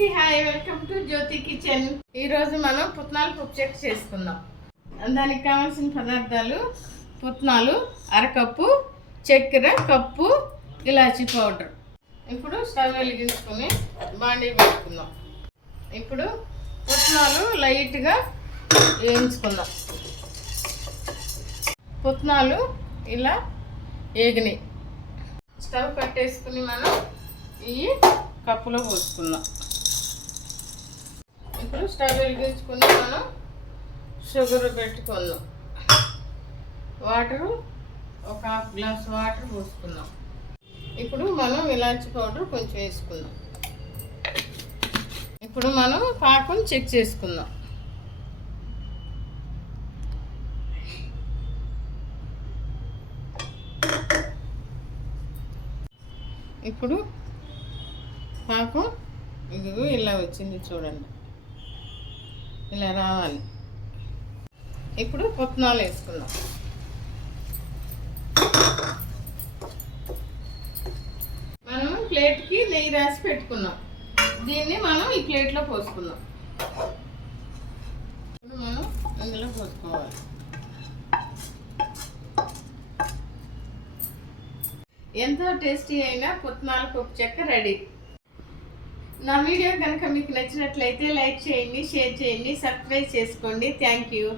అందరికీ hi, welcome to Jyoti kitchen. ఈరోజు మనం పుట్నాలు పప్పు చెక్క చేసుకుందాం. దానికి కావాల్సిన పదార్థాలు: పుట్నాలు అరకప్పు, చక్కెర కప్పు, ఇలాచీ పౌడర్. ఇప్పుడు స్టవ్ వెలిగించుకొని బాండీ పెట్టుకుందాం. ఇప్పుడు పుట్నాలు లైట్గా వేయించుకుందాం. పుట్నాలు ఇలా వేగినాయి. స్టవ్ కట్టేసుకుని మనం ఈ కప్పులో పోసుకుందాం. ఇప్పుడు స్టవ్ వెలిగించుకుని మనం షుగర్ పెట్టుకుందాం. వాటరు ఒక హాఫ్ గ్లాస్ వాటర్ పోసుకుందాం. ఇప్పుడు మనం ఇలాచీ పౌడర్ కొంచెం వేసుకుందాం. ఇప్పుడు మనం పాకం చెక్ చేసుకుందాం. ఇప్పుడు పాకం ఇదిగో ఇలా వచ్చింది చూడండి, ఇలా రావాలి. ఇప్పుడు పుట్నాలు వేసుకుందాం. మనం ప్లేట్కి నెయ్యి రాసి పెట్టుకున్నాం. దీన్ని మనం ఈ ప్లేట్లో పోసుకుందాం. ఇప్పుడు మనం ఇందులో పోసుకోవాలి. ఎంతో టేస్టీ అయిన పుట్నాల పప్పు చెక్క రెడీ. నా వీడియో కనుక మీకు నచ్చినట్లయితే లైక్ చేయండి, షేర్ చేయండి, సబ్స్క్రైబ్ చేసుకోండి. Thank you.